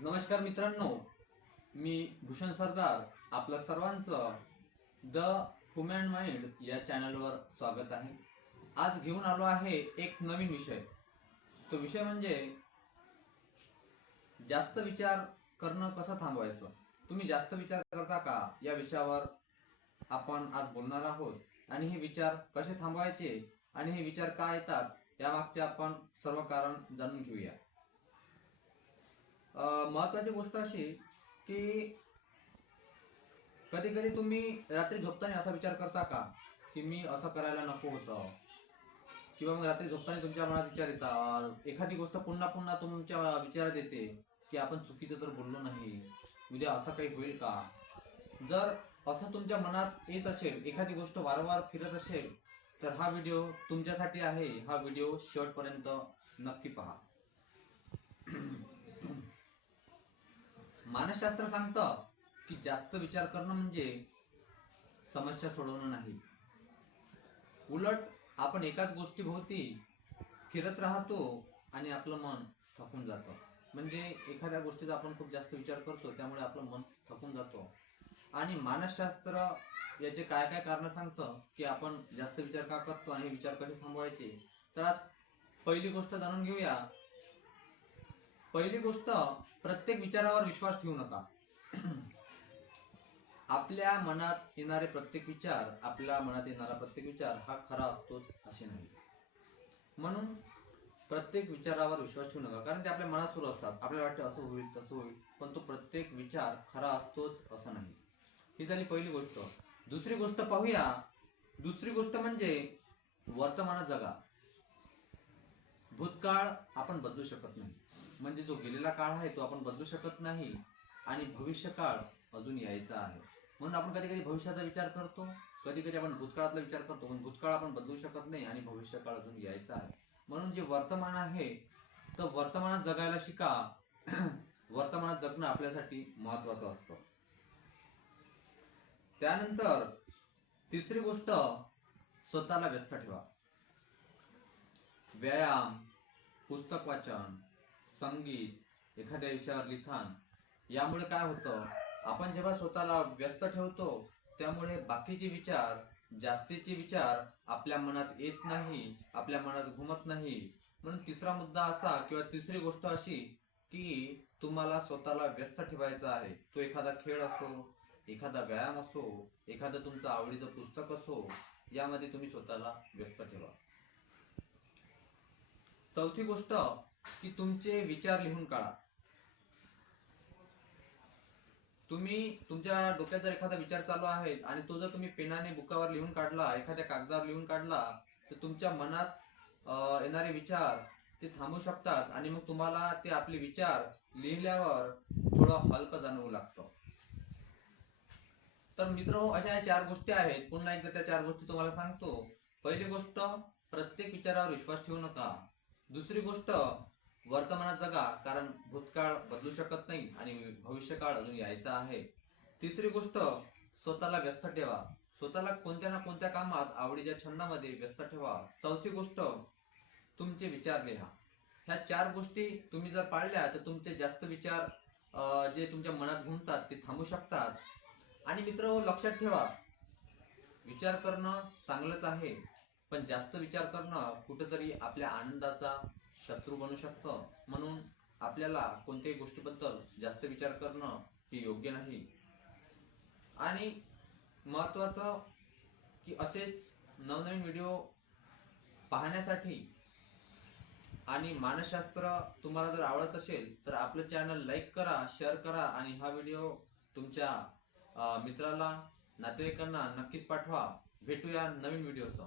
नमस्कार मित्रांनो, मी भूषण सरदार आपलं सर्वांचं द ह्युमन माइंड या चॅनलवर स्वागत आहे। आज घेऊन आलो आहे एक नवीन विषय। तो विषय म्हणजे जास्त विचार करणं कसं थांबवायचं। तुम्ही जास्त विचार करता का या विषयावर आपण आज बोलणार आहोत आणि हे विचार कसे थांबवायचे आणि हे विचार का येतात यामागचे आपण सर्व कारण जाणून घेऊया। महत्वाची गोष्ट अशी की कधी कधी तुम्ही रात्री झोपताना असा विचार करता का की मी असं करायला नको होतं, किंवा मग रात्री झोपताना तुमच्या मनात विचार येतात, एखादी गोष्ट पुन्हा पुन्हा तुमच्या विचारात येते की आपण चुकीचं तर बोललो नाही, उद्या असं काही होईल का। जर असं तुमच्या मनात येत असेल, एखादी गोष्ट वारंवार फिरत असेल, तर हा व्हिडिओ तुमच्यासाठी आहे। हा व्हिडिओ शेवटपर्यंत नक्की पहा। मानसशास्त्र सांगतं की जास्त विचार करणं म्हणजे समस्या सोडवणं नाही, उलट आपण एकाच गोष्टीभोवती फिरत राहतो आणि आपलं मन थकून जातं। म्हणजे एखाद्या गोष्टीचा आपण खूप जास्त विचार करतो, त्यामुळे आपलं मन थकून जातो। आणि मानसशास्त्र याचे काय काय कारण सांगतं की आपण जास्त विचार का करतो आणि विचार कसे थांबवायचे। तर आज पहिली गोष्ट जाणून घेऊया। पहिली गोष्ट, प्रत्येक विचारावर विश्वास ठेवू नका। आपल्या मनात येणारा प्रत्येक विचार हा खरा असतोच असे नाही। म्हणून प्रत्येक विचारावर विश्वास ठेवू नका, कारण ते आपल्या मनात सुरू असतात। आपल्याला वाटतं असं होईल तसं होईल, पण तो प्रत्येक विचार खरा असतोच असं नाही। ही झाली पहिली गोष्ट। दुसरी गोष्ट पाहूया। दुसरी गोष्ट म्हणजे वर्तमानात जगा। भूतकाळ आपण बदलू शकत नाही, म्हणजे जो गेलेला काळ आहे तो आपण बदलू शकत नाही, आणि भविष्यकाळ अजून यायचा आहे। म्हणून आपण कधी कधी भविष्याचा विचार करतो, कधी कधी आपण भूतकाळातला विचार करतो, पण भूतकाळ आपण बदलू शकत नाही आणि भविष्यकाळ अजून यायचा आहे। म्हणून जे वर्तमान आहे तर वर्तमानात जगायला शिका। वर्तमानात जगणं आपल्यासाठी महत्वाचं असतं। त्यानंतर तिसरी गोष्ट, स्वतःला व्यस्त ठेवा। व्यायाम, पुस्तक वाचन, संगीत, एखाद्या विषयावर लिखाण, यामुळे काय होतं, आपण जेव्हा स्वतःला व्यस्त ठेवतो त्यामुळे बाकीचे विचार, जास्तीचे विचार आपल्या मनात येत नाही, आपल्या मनात घुमत नाही। म्हणून तिसरा मुद्दा असा किंवा तिसरी गोष्ट अशी की तुम्हाला स्वतःला व्यस्त ठेवायचं आहे। तो एखादा खेळ असो, एखादा व्यायाम असो, एखादं तुमचं आवडीचं पुस्तक असो, यामध्ये तुम्ही स्वतःला व्यस्त ठेवा। चौथी गोष्ट की तुमचे विचार लिहून काढा। तुम्ही तुमच्या डोक्यात जर एखादा विचार चालू आहे आणि तो जर तुम्ही पेनाने बुकावर लिहून काढला, एखाद्या कागदावर लिहून काढला, तर तुमच्या मनात येणारे विचार ते थांबू शकतात आणि मग तुम्हाला ते आपले विचार लिहिल्यावर थोडं हलकं जाणवू लागतं। तर मित्र, अशा 4 गोष्टी आहेत। पुन्हा एकदा त्या 4 गोष्टी तुम्हाला सांगतो। पहिली गोष्ट, प्रत्येक विचारावर विश्वास ठेवू नका। दुसरी गोष्ट, वर्तमानात जगा, कारण भूतकाळ बदलू शकत नाही आणि भविष्यकाळ अजून यायचा आहे। तिसरी गोष्ट, स्वतःला व्यस्त ठेवा। स्वतःला कोणत्या ना कोणत्या कामात, आवडीच्या छंदामध्ये व्यस्त ठेवा। चौथी गोष्ट, तुमचे विचार लिहा। ह्या 4 गोष्टी तुम्ही जर पाळल्या तर तुमचे जास्त विचार जे तुमच्या मनात घुमतात ते थांबू शकतात। आणि मित्र, लक्षात ठेवा, विचार करणं चांगलंच आहे, पण जास्त विचार करणं कुठेतरी आपल्या आनंदाचा शत्रू बनू शकतं। म्हणून आपल्याला कोणत्याही गोष्टीबद्दल जास्त विचार करणं हे योग्य नाही। आणि महत्वाचं की असेच नवनवीन व्हिडिओ पाहण्यासाठी आणि मानसशास्त्र तुम्हाला जर आवडत असेल तर आपलं चॅनल लाईक करा, शेअर करा आणि हा व्हिडिओ तुमच्या मित्राला, नातेवाईकांना नक्कीच पाठवा। भेटूया नवीन व्हिडिओसह।